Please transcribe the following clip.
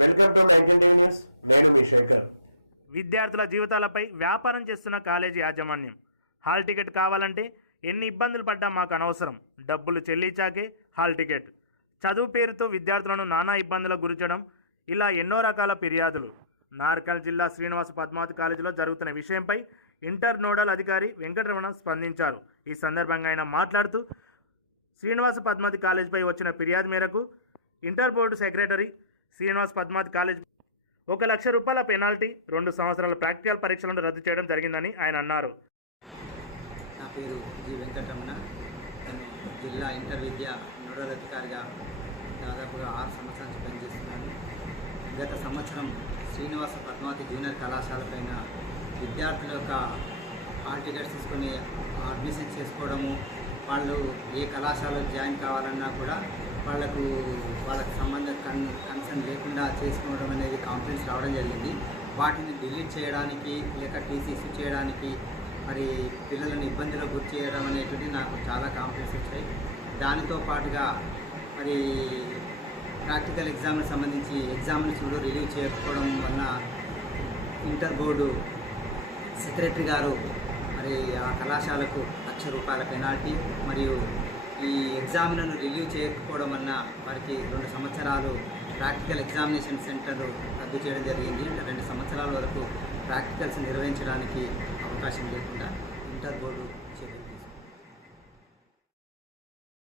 Welcome to news. నేను మీ శేఖర్. విద్యార్థుల జీవితాలపై వ్యాపారం చేస్తున్న కాలేజీ యాజమాన్యం. హాల్ టికెట్ కావాలంటే ఎన్ని ఇబ్బందులు పడ్డా మాకు అనవసరం. డబ్బులు చెల్లించాకే హాల్ టికెట్. చదువు పేరుతో విద్యార్థులను నానా ఇబ్బందులకు గురించడం ఇలా ఎన్నో రకాల ఫిర్యాదులు. నార్కల్ జిల్లా శ్రీనివాస పద్మావతి కాలేజీలో జరుగుతున్న విషయంపై ఇంటర్ నోడల్ అధికారి వెంకటరమణ స్పందించారు. ఈ సందర్భంగా ఆయన మాట్లాడుతూ శ్రీనివాస పద్మావతి కాలేజీపై వచ్చిన ఫిర్యాదు మేరకు inter board secretary Srinivas Padmavati college. ఒక లక్ష రూపాయల పెనాల్టీ రెండు సంవత్సరాల ప్రాక్టికల్ పరీక్షలను రద్దు చేయడం జరిగిందని ఆయన అన్నారు. నా పేరు జి వెంకటరమణ. నేను జిల్లా ఇంటర్ విద్య నోడల్ అధికారిగా దాదాపుగా ఆరు సంవత్సరాల నుంచి పనిచేస్తున్నాను. గత సంవత్సరం శ్రీనివాస పద్మావతి జూనియర్ కళాశాల పైన విద్యార్థుల యొక్క హాల్ టికెట్స్ తీసుకొని అడ్మిషన్ చేసుకోవడము వాళ్ళు ఏ కళాశాలలో జాయిన్ కావాలన్నా కూడా వాళ్ళకు వాళ్ళకి సంబంధం కన్ కన్సర్న్ లేకుండా చేసుకోవడం అనేది కంప్లైంట్స్ రావడం జరిగింది. వాటిని డిలీట్ చేయడానికి లేక టీసీ ఇష్యూ చేయడానికి మరి పిల్లలను ఇబ్బందులకు గురి చేయడం అనేటువంటి నాకు చాలా కాంప్లైంట్స్ వచ్చాయి. దానితో పాటుగా మరి ప్రాక్టికల్ ఎగ్జామ్కి సంబంధించి ఎగ్జామ్ని చూడు రిలీవ్ చేయకపోవడం వలన ఇంటర్ బోర్డు సెక్రటరీ గారు మరి ఆ కళాశాలకు లక్ష రూపాయల పెనాల్టీ మరియు ఈ ఎగ్జామ్లను రివ్యూ చేయకపోవడం వలన వారికి రెండు సంవత్సరాలు ప్రాక్టికల్ ఎగ్జామినేషన్ సెంటర్ రద్దు చేయడం జరిగింది. రెండు సంవత్సరాల వరకు ప్రాక్టికల్స్ నిర్వహించడానికి అవకాశం లేకుండా ఇంటర్ బోర్డు